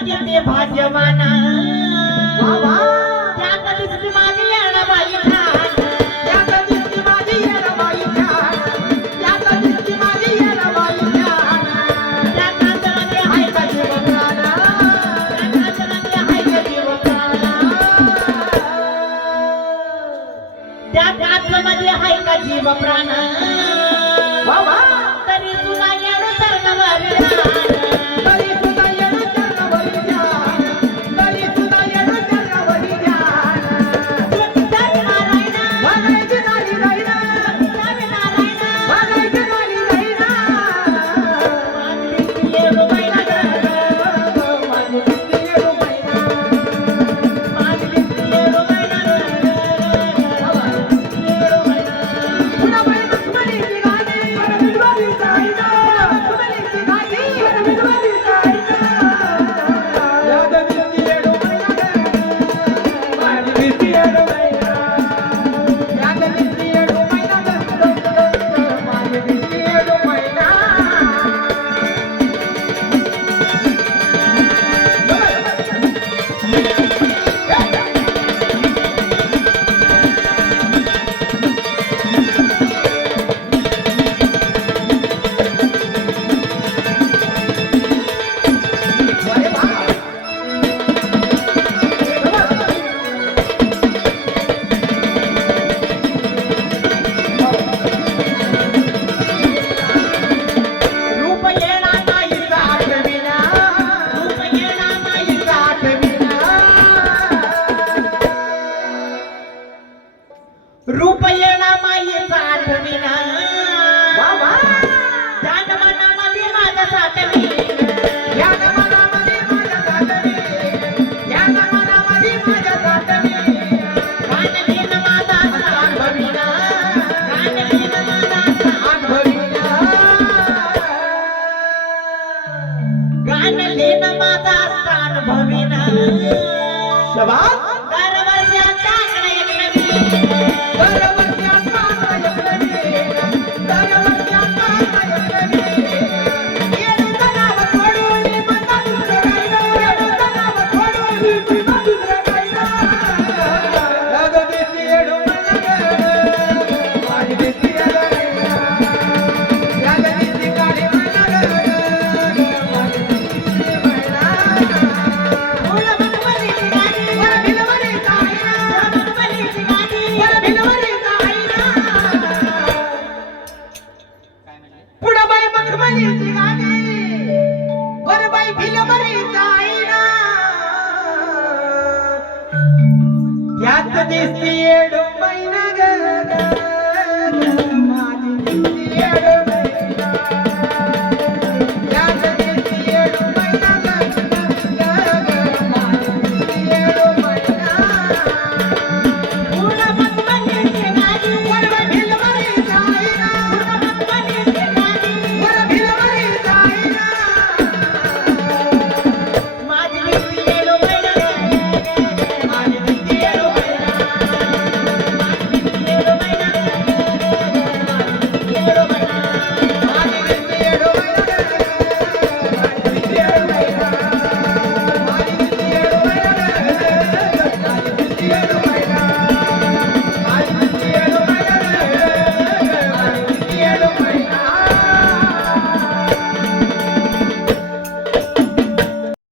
किती भाग्यवान त्या कधीच माझी येणाबाई छान त्या कधीच माझी येणाबाई छान त्या कधीच माझी येणाबाई छान त्या कांतराने हाय का जीव प्राण त्या कांतराने हाय का जीव प्राण त्या कांतरामध्ये हाय का जीव प्राण तरी तुला येणं चरणावर तरी तुला येणं चरणावर तरी तुला येणं चरणावर नारायण भगायची झाली राहिना नारायण भगायची झाली राहिना माझी येणं महिना माझी येणं महिना माझी येणं महिना पुन्हा बाई दुश्मनीची गाणी रूप येणा माईचा आठविना ध्यान मनामध्ये माझा साठवी ध्यान मनामध्ये माझा साठवी ध्यान मनामध्ये माझा साठवी गान घेण माझा अनुभविना गान घेण माझा अनुभविना गान घेण माझा अनुभविना शबास दरवर्षी टाकणं एक नवीन